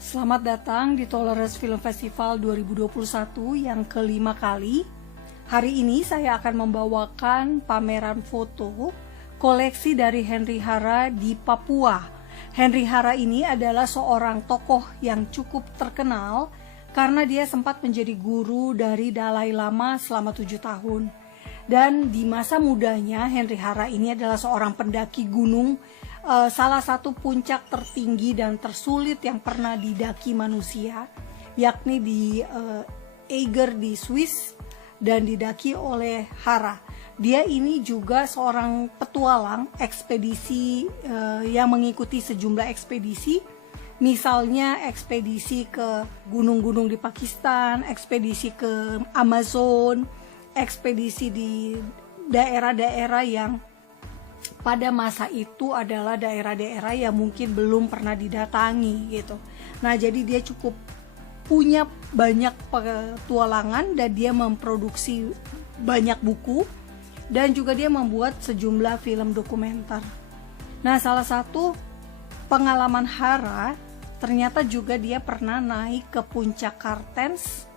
Selamat datang di Tolerance Film Festival 2021 yang kelima kali. Hari ini saya akan membawakan pameran foto koleksi dari Henry Hara di Papua. Henry Hara ini adalah seorang tokoh yang cukup terkenal karena dia sempat menjadi guru dari Dalai Lama selama 7 tahun. Dan di masa mudanya Henry Hara ini adalah seorang pendaki gunung, salah satu puncak tertinggi dan tersulit yang pernah didaki manusia, yakni di Eiger di Swiss dan didaki oleh Hara. Dia ini juga seorang petualang ekspedisi yang mengikuti sejumlah ekspedisi, misalnya ekspedisi ke gunung-gunung di Pakistan, ekspedisi ke Amazon, ekspedisi di daerah-daerah yang pada masa itu adalah daerah-daerah yang mungkin belum pernah didatangi gitu. Nah, jadi dia cukup punya banyak petualangan dan dia memproduksi banyak buku dan juga dia membuat sejumlah film dokumenter. Nah, salah satu pengalaman Hara ternyata juga dia pernah naik ke puncak Kartens,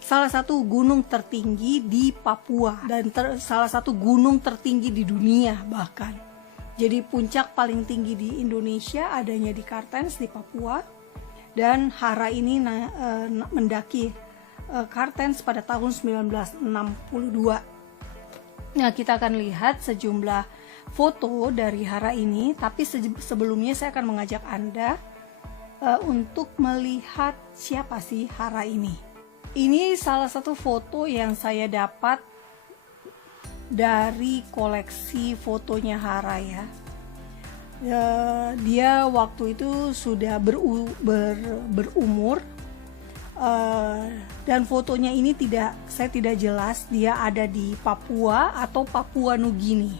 salah satu gunung tertinggi di Papua dan salah satu gunung tertinggi di dunia bahkan. Jadi puncak paling tinggi di Indonesia adanya di Kartens di Papua, dan Hara ini mendaki Kartens pada tahun 1962. Nah, kita akan lihat sejumlah foto dari Hara ini, tapi sebelumnya saya akan mengajak Anda untuk melihat siapa sih Hara ini. Ini salah satu foto yang saya dapat dari koleksi fotonya Hara ya. Dia waktu itu sudah berumur dan fotonya ini saya tidak jelas dia ada di Papua atau Papua Nugini.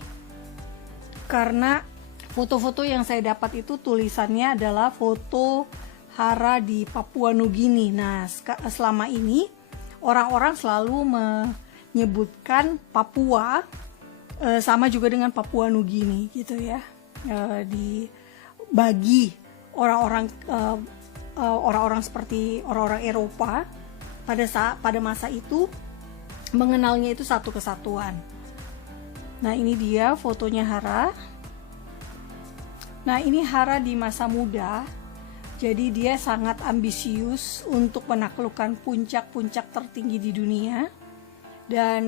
Karena foto-foto yang saya dapat itu tulisannya adalah foto Hara di Papua Nugini. Nah, selama ini orang-orang selalu menyebutkan Papua sama juga dengan Papua Nugini gitu ya. Bagi orang-orang seperti orang-orang Eropa pada masa itu mengenalnya itu satu kesatuan. Nah, ini dia fotonya Hara. Nah, ini Hara di masa muda. Jadi dia sangat ambisius untuk menaklukkan puncak-puncak tertinggi di dunia. Dan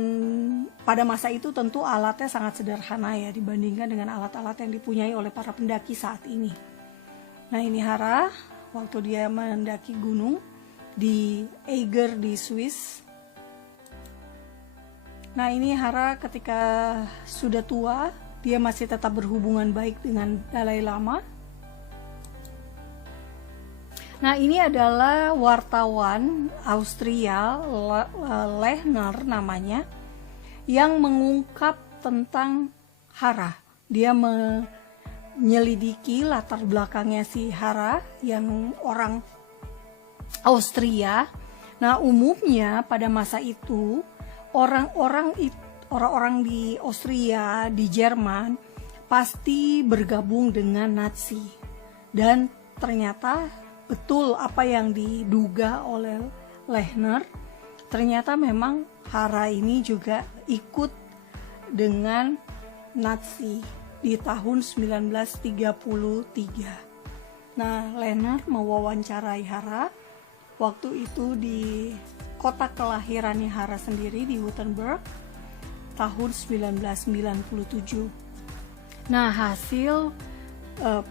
pada masa itu tentu alatnya sangat sederhana ya dibandingkan dengan alat-alat yang dipunyai oleh para pendaki saat ini. Nah, ini Hara waktu dia mendaki gunung di Eiger di Swiss. Nah, ini Hara ketika sudah tua, dia masih tetap berhubungan baik dengan Dalai Lama. Nah, ini adalah wartawan Austria, Lehner namanya, yang mengungkap tentang Hara. Dia menyelidiki latar belakangnya si Hara yang orang Austria. Nah, umumnya pada masa itu orang-orang di Austria, di Jerman pasti bergabung dengan Nazi. Dan ternyata betul apa yang diduga oleh Lehner, ternyata memang Hara ini juga ikut dengan Nazi di tahun 1933. Nah, Lehner mewawancarai Hara waktu itu di kota kelahirannya Hara sendiri di Wittenberg tahun 1997. Nah, hasil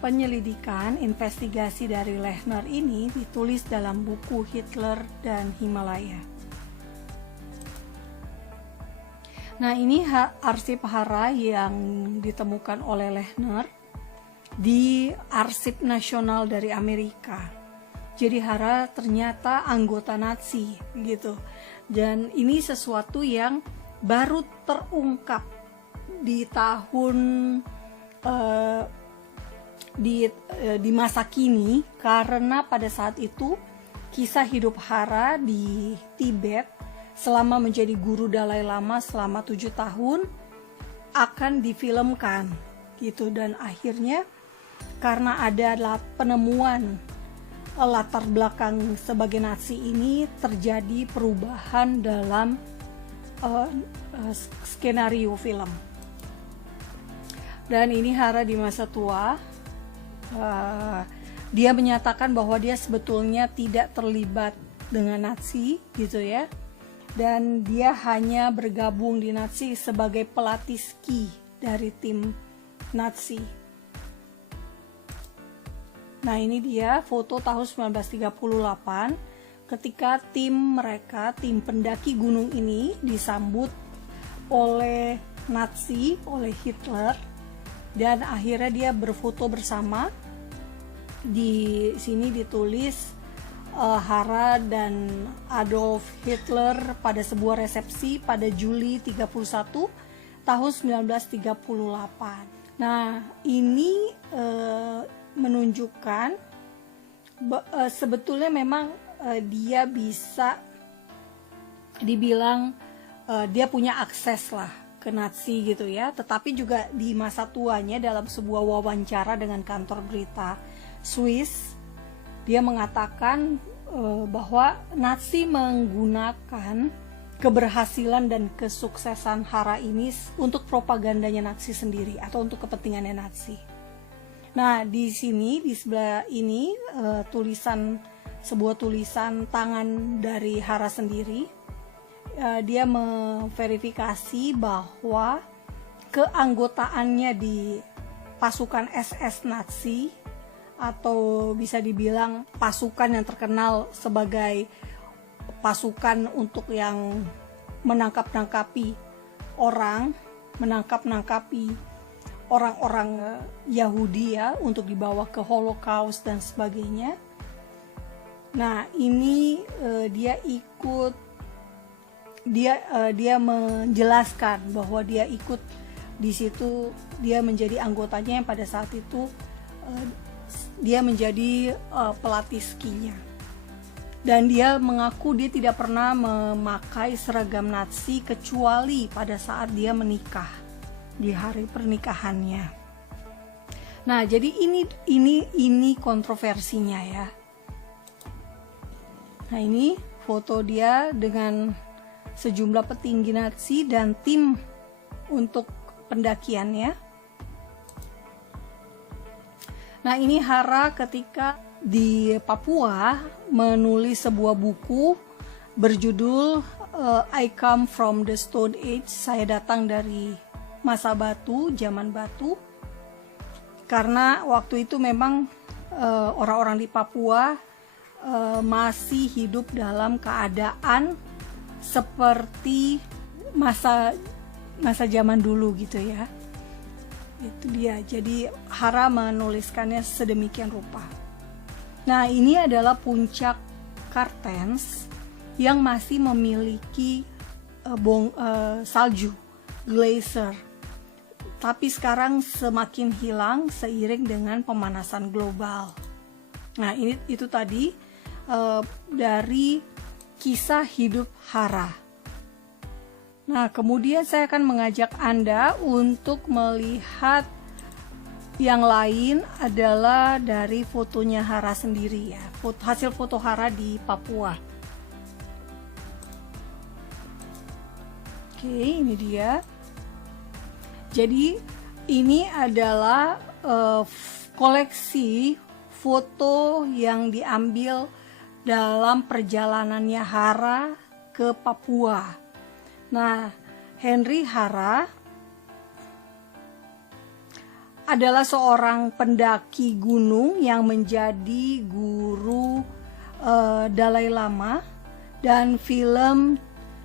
penyelidikan investigasi dari Lehner ini ditulis dalam buku Hitler dan Himalaya. Nah, ini arsip Hara yang ditemukan oleh Lehner di Arsip Nasional dari Amerika. Jadi Hara ternyata anggota Nazi gitu. Dan ini sesuatu yang baru terungkap di tahun di masa kini, karena pada saat itu kisah hidup Hara di Tibet selama menjadi guru Dalai Lama selama 7 tahun akan difilmkan gitu. Dan akhirnya karena ada penemuan latar belakang sebagai Nazi ini terjadi perubahan dalam skenario film. Dan ini Hara di masa tua. Dia menyatakan bahwa dia sebetulnya tidak terlibat dengan Nazi gitu ya, dan dia hanya bergabung di Nazi sebagai pelatih ski dari tim Nazi. Nah, ini dia foto tahun 1938 ketika tim mereka, tim pendaki gunung ini disambut oleh Nazi, oleh Hitler, dan akhirnya dia berfoto bersama. Di sini ditulis Hara dan Adolf Hitler pada sebuah resepsi pada Juli 31 tahun 1938. Nah, ini menunjukkan sebetulnya memang dia bisa dibilang dia punya akses lah ke Nazi gitu ya, tetapi juga di masa tuanya dalam sebuah wawancara dengan kantor berita Swiss, dia mengatakan bahwa Nazi menggunakan keberhasilan dan kesuksesan Hara ini untuk propagandanya Nazi sendiri atau untuk kepentingannya Nazi. Nah, di sini di sebelah ini sebuah tulisan tangan dari Hara sendiri. Dia memverifikasi bahwa keanggotaannya di pasukan SS Nazi, atau bisa dibilang pasukan yang terkenal sebagai pasukan untuk yang menangkap-nangkapi orang-orang Yahudi ya, untuk dibawa ke Holocaust dan sebagainya. Nah, ini dia menjelaskan bahwa dia ikut di situ, dia menjadi anggotanya yang pada saat itu dia menjadi pelatih skinya. Dan dia mengaku dia tidak pernah memakai seragam Nazi kecuali pada saat dia menikah, di hari pernikahannya. Nah, jadi ini kontroversinya ya. Nah, ini foto dia dengan sejumlah petinggi Nazi dan tim untuk pendakiannya. Nah, ini Hara ketika di Papua menulis sebuah buku berjudul I Come from the Stone Age, saya datang dari masa batu, zaman batu. Karena waktu itu memang orang-orang di Papua masih hidup dalam keadaan seperti masa zaman dulu gitu ya. Itu dia. Jadi Hara menuliskannya sedemikian rupa. Nah, ini adalah puncak Kartens yang masih memiliki salju, glacier. Tapi sekarang semakin hilang seiring dengan pemanasan global. Nah, itu tadi dari kisah hidup Hara. Nah, kemudian saya akan mengajak Anda untuk melihat yang lain adalah dari fotonya Hara sendiri ya, hasil foto Hara di Papua. Oke, ini dia. Jadi ini adalah koleksi foto yang diambil dalam perjalanannya Hara ke Papua. Nah, Henry Hara adalah seorang pendaki gunung yang menjadi guru Dalai Lama, dan film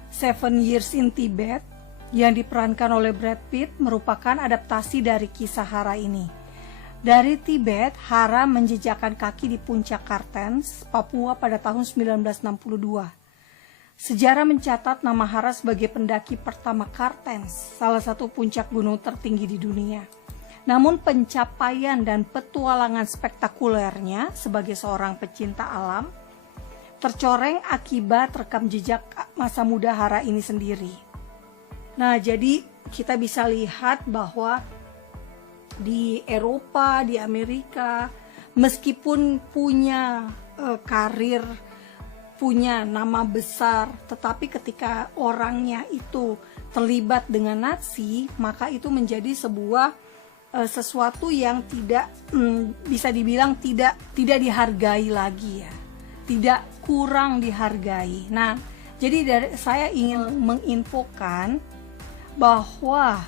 Seven Years in Tibet yang diperankan oleh Brad Pitt merupakan adaptasi dari kisah Hara ini. Dari Tibet, Hara menjejakkan kaki di puncak Kartens, Papua pada tahun 1962. Sejarah mencatat nama Hara sebagai pendaki pertama Kartens, salah satu puncak gunung tertinggi di dunia. Namun pencapaian dan petualangan spektakulernya sebagai seorang pecinta alam tercoreng akibat rekam jejak masa muda Hara ini sendiri. Nah, jadi kita bisa lihat bahwa di Eropa, di Amerika, meskipun punya karir, punya nama besar, tetapi ketika orangnya itu terlibat dengan Nazi, maka itu menjadi sebuah sesuatu yang tidak bisa dibilang tidak dihargai lagi ya, tidak kurang dihargai. Nah, jadi saya ingin menginfokan bahwa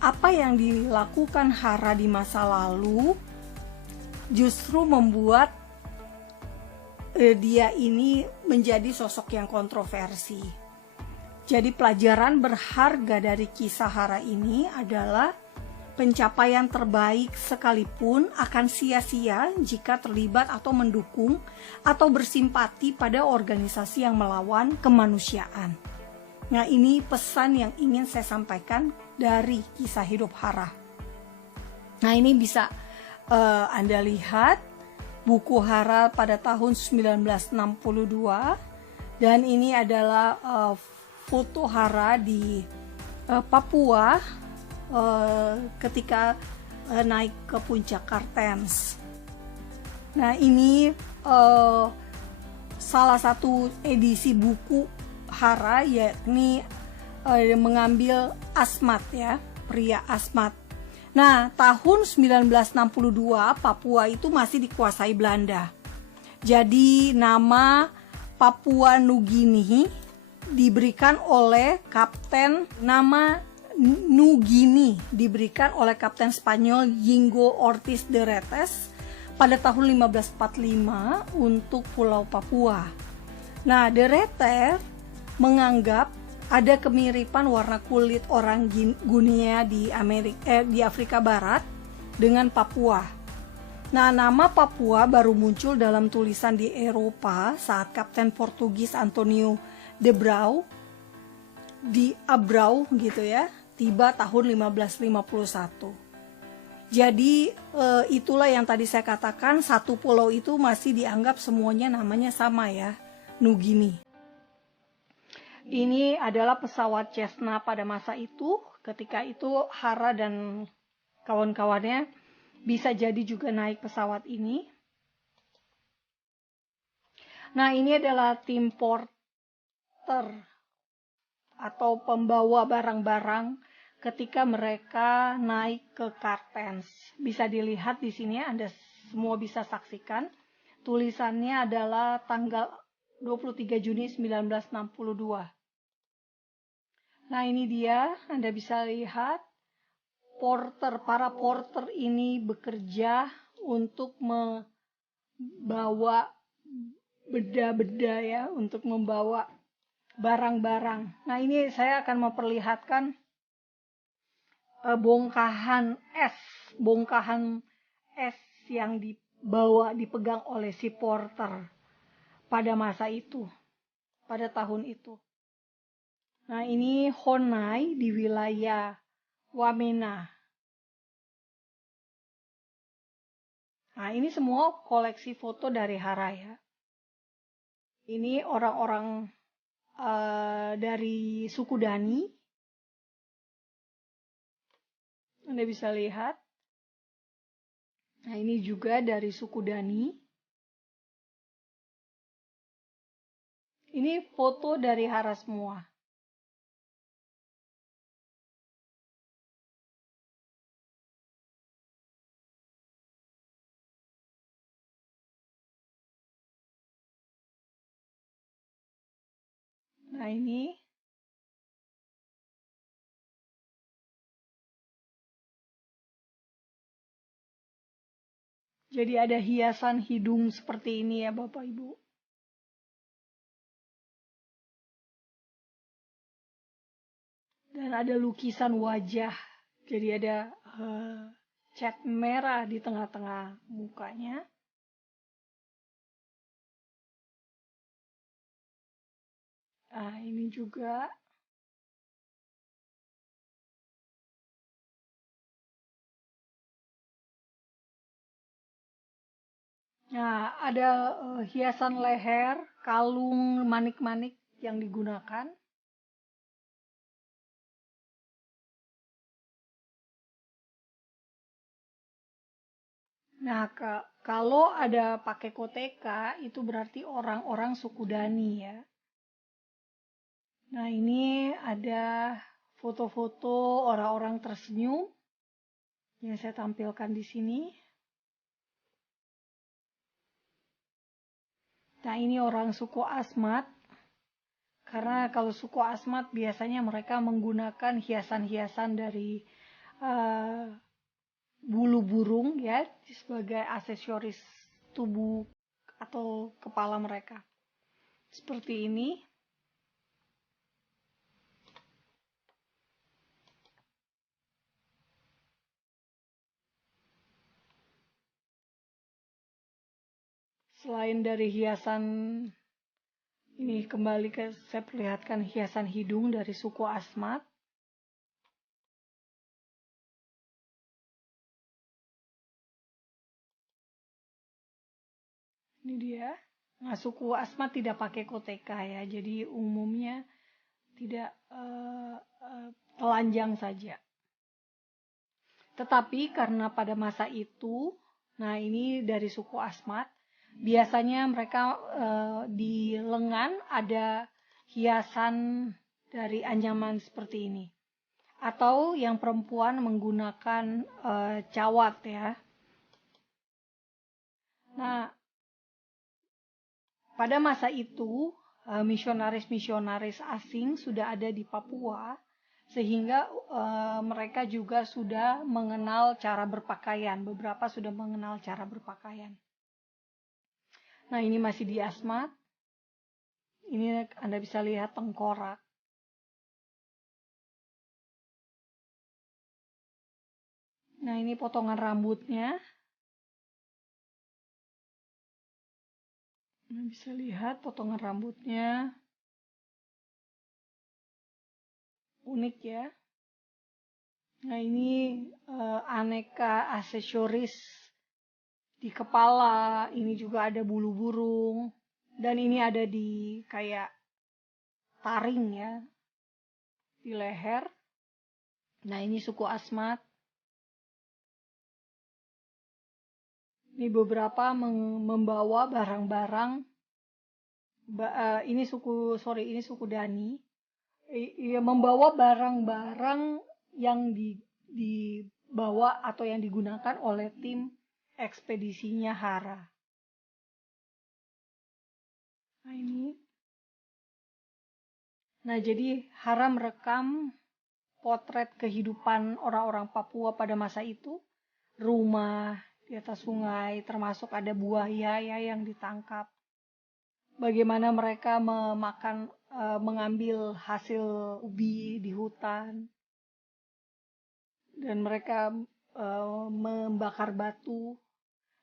apa yang dilakukan Hara di masa lalu justru membuat dia ini menjadi sosok yang kontroversi. Jadi pelajaran berharga dari kisah Hara ini adalah pencapaian terbaik sekalipun akan sia-sia jika terlibat atau mendukung atau bersimpati pada organisasi yang melawan kemanusiaan. Nah, ini pesan yang ingin saya sampaikan dari kisah hidup Hara. Nah, ini bisa Anda lihat buku Hara pada tahun 1962, dan ini adalah foto Hara di Papua ketika naik ke puncak Kartens. Nah, ini salah satu edisi buku Hara, yakni mengambil Asmat ya, pria Asmat. Nah, tahun 1962 Papua itu masih dikuasai Belanda. Jadi nama Papua Nugini diberikan oleh Kapten Nugini diberikan oleh Kapten Spanyol Yingo Ortiz de Retes pada tahun 1545 untuk Pulau Papua. Nah, de Retes menganggap ada kemiripan warna kulit orang Guinea di Afrika Barat dengan Papua. Nah, nama Papua baru muncul dalam tulisan di Eropa saat Kapten Portugis Antonio de Abreu gitu ya, tiba tahun 1551. Jadi itulah yang tadi saya katakan, satu pulau itu masih dianggap semuanya namanya sama ya, Nugini. Ini adalah pesawat Cessna pada masa itu. Ketika itu Hara dan kawan-kawannya bisa jadi juga naik pesawat ini. Nah, ini adalah tim porter atau pembawa barang-barang ketika mereka naik ke Kartens. Bisa dilihat di sini, Anda semua bisa saksikan. Tulisannya adalah tanggal 23 Juni 1962. Nah, ini dia, Anda bisa lihat para porter ini bekerja untuk membawa beda-beda ya, untuk membawa barang-barang. Nah, ini saya akan memperlihatkan bongkahan es yang dipegang oleh si porter pada masa itu, pada tahun itu. Nah, ini Honai di wilayah Wamena. Nah, ini semua koleksi foto dari Hara ya. Ini orang-orang dari suku Dani. Anda bisa lihat. Nah, ini juga dari suku Dani. Ini foto dari Hara semua. Nah, ini jadi ada hiasan hidung seperti ini ya Bapak Ibu. Dan ada lukisan wajah. Jadi ada cat merah di tengah-tengah mukanya. Nah, ini juga. Nah, ada hiasan leher, kalung, manik-manik yang digunakan. Nah, kalau ada pakai koteka itu berarti orang-orang suku Dani ya. Nah, ini ada foto-foto orang-orang tersenyum yang saya tampilkan di sini. Nah, ini orang suku Asmat. Karena kalau suku Asmat biasanya mereka menggunakan hiasan-hiasan dari bulu burung ya sebagai aksesoris tubuh atau kepala mereka. Seperti ini. Selain dari hiasan ini kembali saya perlihatkan hiasan hidung dari suku Asmat. Ini dia. Nah, suku Asmat tidak pakai koteka ya, jadi umumnya tidak telanjang saja. Tetapi karena pada masa itu, nah ini dari suku Asmat, biasanya mereka di lengan ada hiasan dari anyaman seperti ini. Atau yang perempuan menggunakan cawat ya. Nah, pada masa itu misionaris-misionaris asing sudah ada di Papua sehingga mereka juga sudah mengenal cara berpakaian. Beberapa sudah mengenal cara berpakaian. Nah, ini masih di Asmat. Ini Anda bisa lihat tengkorak. Nah, ini potongan rambutnya. Anda bisa lihat potongan rambutnya. Unik ya. Nah, ini aneka aksesoris di kepala, ini juga ada bulu burung, dan ini ada di kayak taring ya, di leher. Nah, ini suku Asmat. Ini beberapa membawa barang-barang. Ini suku Dani. Membawa barang-barang yang dibawa atau yang digunakan oleh tim ekspedisinya Hara. Nah, ini. Nah, jadi Hara merekam potret kehidupan orang-orang Papua pada masa itu. Rumah di atas sungai, termasuk ada buaya ya yang ditangkap. Bagaimana mereka mengambil hasil ubi di hutan. Dan mereka membakar batu.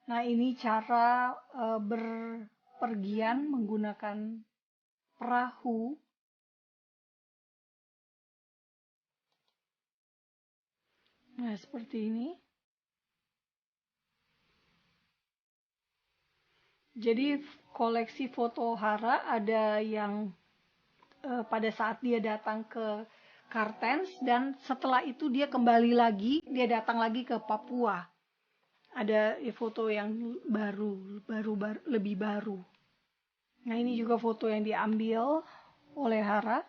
Nah, ini cara berpergian menggunakan perahu. Nah, seperti ini. Jadi koleksi foto Hara ada yang pada saat dia datang ke Kartens dan setelah itu dia kembali lagi, dia datang lagi ke Papua. Ada foto yang lebih baru. Nah, ini juga foto yang diambil oleh Hara.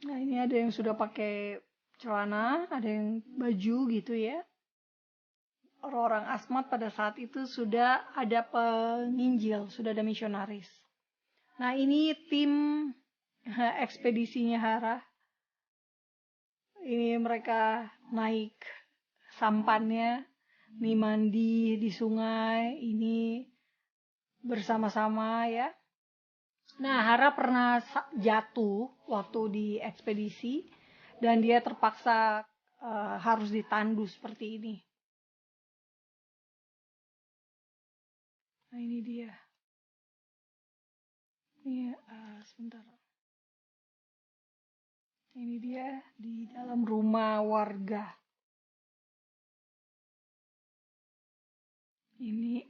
Nah, ini ada yang sudah pakai celana, ada yang baju gitu ya. Orang-orang Asmat pada saat itu sudah ada penginjil, sudah ada misionaris. Nah, ini tim ekspedisinya Hara. Ini mereka naik sampannya, ini mandi di sungai, ini bersama-sama ya. Nah, Hara pernah jatuh waktu di ekspedisi dan dia terpaksa harus ditandu seperti ini. Nah, ini dia. Ini sebentar. Ini dia di dalam rumah warga. Ini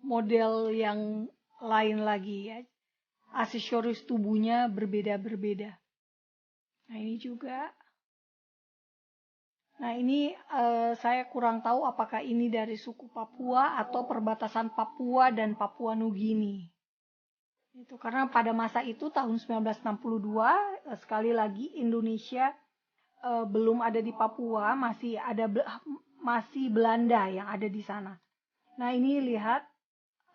model yang lain lagi ya. Aksesoris tubuhnya berbeda-berbeda. Nah ini juga. Nah ini saya kurang tahu apakah ini dari suku Papua atau perbatasan Papua dan Papua Nugini. Itu karena pada masa itu tahun 1962 sekali lagi Indonesia belum ada di Papua, masih Belanda yang ada di sana. Nah ini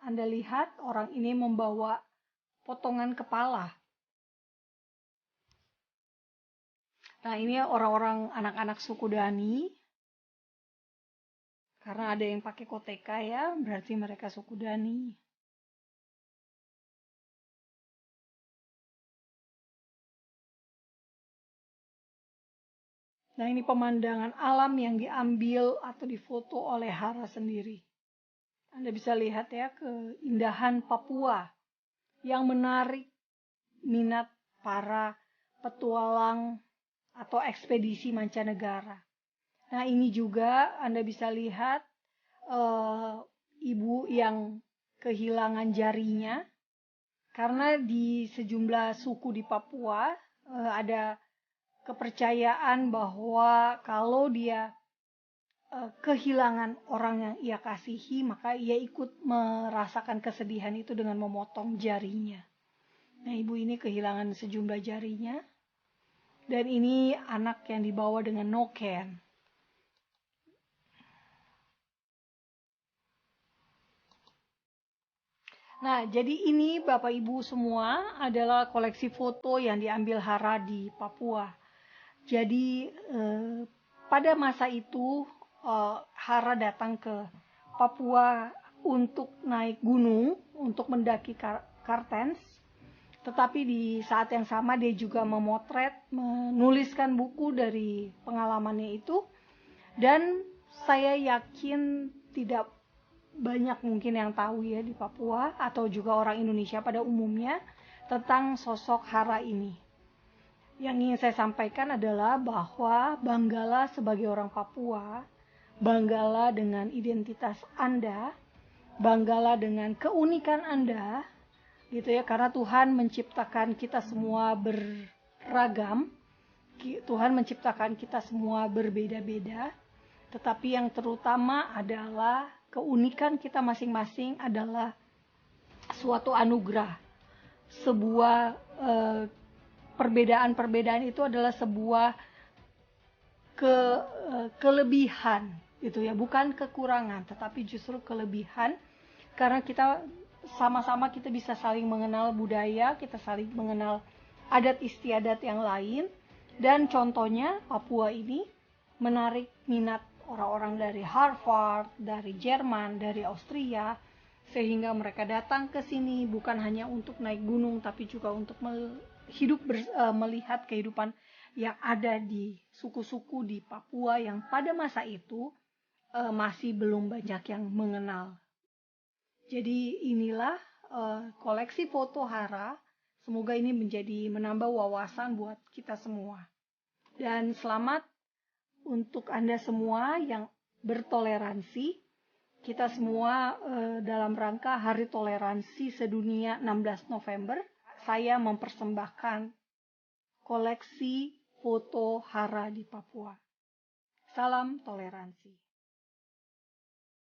Anda lihat orang ini membawa potongan kepala. Nah ini orang-orang anak-anak suku Dani. Karena ada yang pakai koteka ya, berarti mereka suku Dani. Nah ini pemandangan alam yang diambil atau difoto oleh Hara sendiri. Anda bisa lihat ya keindahan Papua yang menarik minat para petualang atau ekspedisi mancanegara. Nah ini juga Anda bisa lihat ibu yang kehilangan jarinya karena di sejumlah suku di Papua ada kepercayaan bahwa kalau dia kehilangan orang yang ia kasihi, maka ia ikut merasakan kesedihan itu dengan memotong jarinya. Nah, ibu ini kehilangan sejumlah jarinya. Dan ini anak yang dibawa dengan noken. Nah, jadi ini Bapak Ibu semua adalah koleksi foto yang diambil Hara di Papua. Jadi pada masa itu Hara datang ke Papua untuk naik gunung, untuk mendaki Kartens. Tetapi di saat yang sama dia juga menuliskan buku dari pengalamannya itu. Dan saya yakin tidak banyak mungkin yang tahu ya di Papua atau juga orang Indonesia pada umumnya tentang sosok Hara ini. Yang ingin saya sampaikan adalah bahwa banggalah sebagai orang Papua, banggalah dengan identitas Anda, banggalah dengan keunikan Anda, gitu ya, karena Tuhan menciptakan kita semua beragam, Tuhan menciptakan kita semua berbeda-beda, tetapi yang terutama adalah keunikan kita masing-masing adalah suatu anugerah, sebuah perbedaan-perbedaan itu adalah sebuah kelebihan gitu ya, bukan kekurangan tetapi justru kelebihan karena kita sama-sama kita bisa saling mengenal budaya, kita saling mengenal adat istiadat yang lain dan contohnya Papua ini menarik minat orang-orang dari Harvard, dari Jerman, dari Austria sehingga mereka datang ke sini bukan hanya untuk naik gunung tapi juga untuk melihat kehidupan yang ada di suku-suku di Papua yang pada masa itu masih belum banyak yang mengenal. Jadi inilah koleksi foto Hara. Semoga ini menambah wawasan buat kita semua. Dan selamat untuk Anda semua yang bertoleransi. Kita semua dalam rangka Hari Toleransi Sedunia 16 November. Saya mempersembahkan koleksi foto Hara di Papua. Salam toleransi.